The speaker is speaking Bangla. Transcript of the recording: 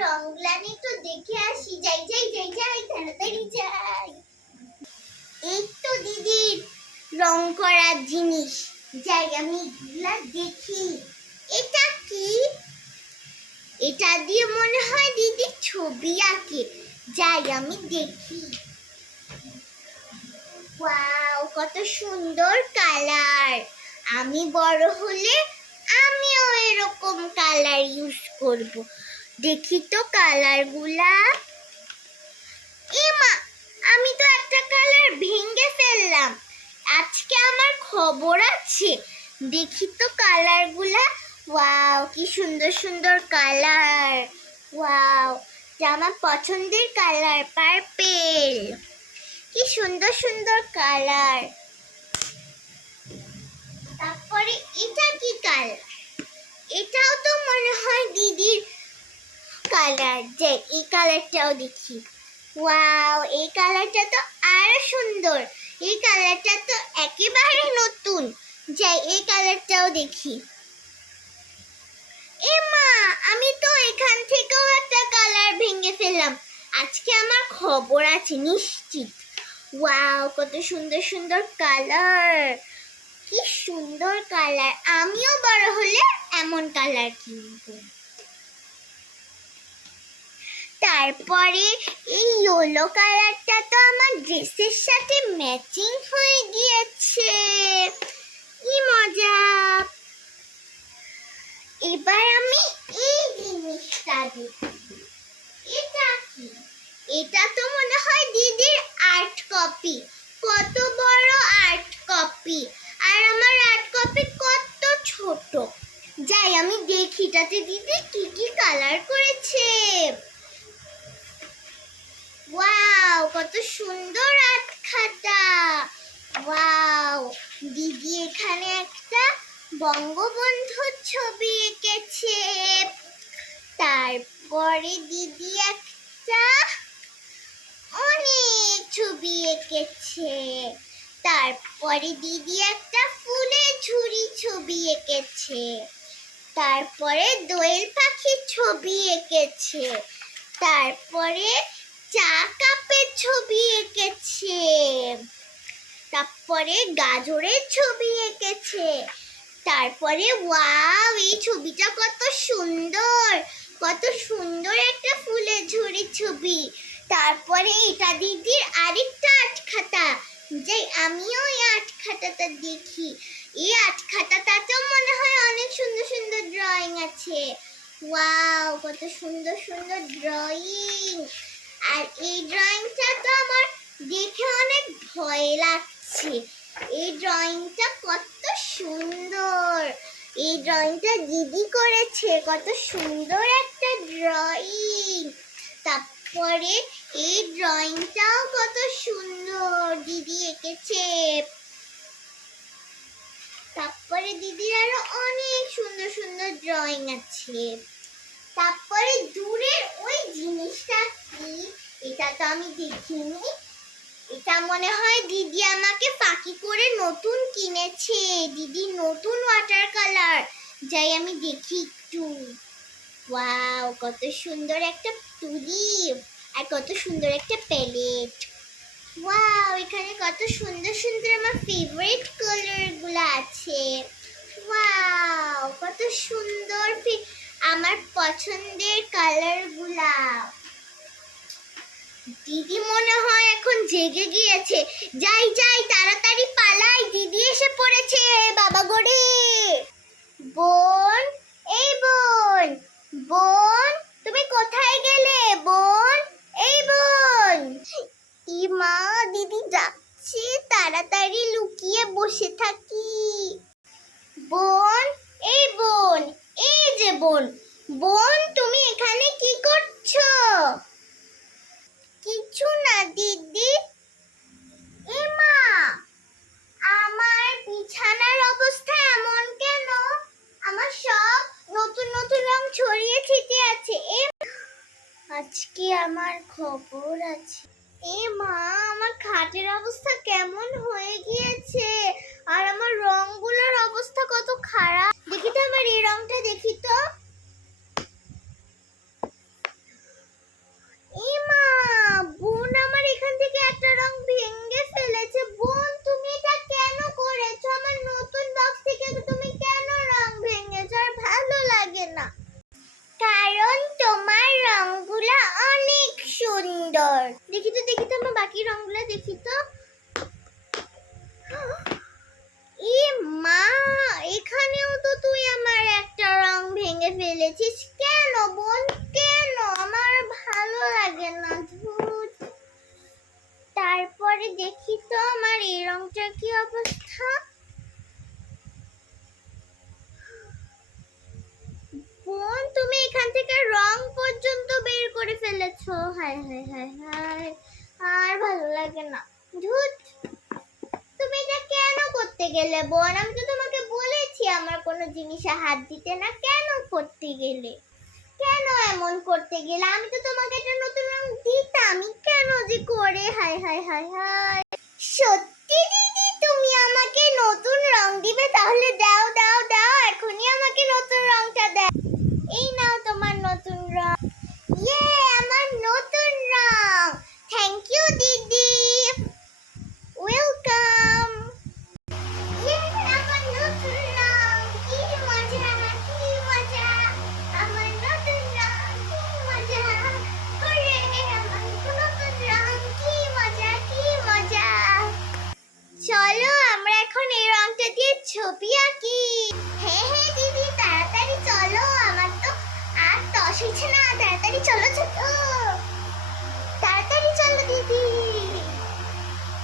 রংগুলা একটু দেখে আসি। যাই যাই যাই যাই, তাড়াতাড়ি যাই। এই তো দিদির রং করার জিনিস, যাই আমি এগুলা দেখি। এটা কি? এটা দিয়ে মনে হয় দিদি ছবি আঁকে, যাই আমি দেখি। ওয়াও, কত সুন্দর কালার। আমি বড় হলে আমিও এরকম কালার ইউজ করব। দেখি তো কালারগুলা। মা, আমি তো একটা কালার ভেঙে ফেললাম। আজকে আমার খবর আছে। দেখি তো কালারগুলা। ওয়াও, কি সুন্দর সুন্দর কালার। ওয়াও, আমার পছন্দের কালার পার্পল। কি সুন্দর সুন্দর কালার। তারপরে এটা কি কালার? এটাও তো মনে হয় দিদির কালার। যে এই কালারটাও দেখি। ওয়াও, এই কালারটা তো আরো সুন্দর। এই কালারটা তো একেবারে নতুন। যে এই কালারটাও দেখি। মা, আমি তো এখান থেকেও একটা কালার ভেঙে ফেললাম। আজকে আমার খবর আছে নিশ্চিত। ওয়াও, কত সুন্দর সুন্দর কালার। কি সুন্দর কালার। আমিও বড় হলে এমন কালার কিনবো। তারপরে এই ইয়েলো কালারটা তো আমার ড্রেসের সাথে ম্যাচিং হয়ে গিয়েছে। কি মজা। এবার আমি এই জিনিসটা দেখি। এটা কি? এটা তো মনে হয় দিদির আর্ট কপি। কত বড় আর্ট কপি, আর আমার আর্ট কপি কত ছোট। যাই আমি দেখি তাতে দিদি কি কি কালার করেছে। ওয়াও, কত সুন্দর আর্ট খাতা। ওয়াও, দিদি এখানে একটা বঙ্গবন্ধুর ছবি এঁকেছে। তারপরে দিদি একটা অনেক ছবি এঁকেছে। তারপরে দিদি একটা ফুলের ঝুড়ি ছবি এঁকেছে। তারপরে দোয়েল পাখির ছবি এঁকেছে। তারপরে চা কাপের ছবি এঁকেছে। তারপরে গাজরের ছবি এঁকেছে। তারপরে ওয়াও, এই ছবিটা কত সুন্দর। কত সুন্দর একটা ফুলের ঝুড়ির ছবি। তারপরে এটা দিদির আরেকটা আর্ট খাতা। যে আমিও এই আর্ট খাতাটা দেখি। এই আর্ট খাতাটাতেও মনে হয় অনেক সুন্দর সুন্দর ড্রয়িং আছে। ওয়াও, কত সুন্দর সুন্দর ড্রয়িং। আর এই ড্রয়িংটা তো আমার দেখে অনেক ভয় লাগছে। এই ড্রয়িংটা কত সুন্দর। এই ড্রয়িংটা দিদি করেছে। কত সুন্দর একটা ড্রয়িং। তারপরে এই ড্রয়িংটাও কত সুন্দর দিদি এঁকেছে। তারপরে দিদির আরো অনেক সুন্দর সুন্দর ড্রয়িং আছে। তারপরে দূরের ওই জিনিসটা কি? এটা তো আমি দেখিনি। এটা মনে হয় দিদি আমাকে ফাঁকি করে নতুন কিনেছে। দিদি নতুন ওয়াটার কালার। যাই আমি দেখি একটু। ওয়াও, কত সুন্দর একটা টুলিপ, আর কত সুন্দর একটা প্যালেট। ওয়াও, এখানে কত সুন্দর সুন্দর আমার ফেভারিট কালারগুলো আছে। ওয়াও, কত সুন্দর আমার পছন্দের কালারগুলা। দিদি মনে হয় এখন জেগে গিয়েছে। যাই যাই, তাড়াতাড়ি পালাই, দিদি এসে পড়েছে। বাবা গোরে। বোন, এই বোন, বোন তুমি কোথায় গেলে? বোন, এই বোন। মা, দিদি ডাকছে, তাড়াতাড়ি লুকিয়ে বসে থাকি। বোন, এই বোন, এই যে বোন। বোন, তুমি এখানে কি করছো? কিছু না দিদি। মা, আমার বিছানার অবস্থা এমন কেন? আমার সব নতুন নতুন রং ছড়িয়ে ছিটিয়ে আছে। আজকে আমার খবর আছে। মা, আমার খাটের অবস্থা কেমন হয়ে গিয়েছে, আর আমার রংগুলোর অবস্থা কত খারাপ। দেখি তো আমার এই রংটা, দেখি তো। করেছিস কেন বোন? কেন? আমার ভালো লাগে না, ধুর। তারপরে দেখি তো আমার এই রংটার কি অবস্থা। বোন, তুমি এখান থেকে রং পর্যন্ত বের করে ফেলেছো। হায় হায় হায় হায়, আর ভালো লাগে না, ধুর। তুমি এটা কেন করতে গেলে বোন? আমি তো তোমাকে বলেছি আমার কোনো জিনিসে হাত দিতে না। কেন করতে গেলে? কেন এমন করতে গেলে? আমি তো তোমাকে একটা নতুন রং দিতামই, কেন যে করে? হায় হায় হায় হায়। সত্যি দিদি, তুমি আমাকে নতুন রং দিবে? তাহলে দাও দাও দাও, এখনই আমাকে নতুন রংটা দাও। এই নাও তোমার নতুন রং। ইয়ে, আমার নতুন রং। থ্যাংক ইউ দিদি, ওয়েলকাম। ইয়ে, আমার নতুন রং। কি মজা, কি মজা। আমার নতুন রং, কি মজা। ওরে, আমার নতুন রং, কি মজা, কি মজা। চলো আমরা এখন এই রংটা দিয়ে ছবি আঁকি। হ্যাঁ হ্যাঁ দিদি, তাড়াতাড়ি চলো, আমার তো আর তস হচ্ছে না, তাড়াতাড়ি চলো চলো।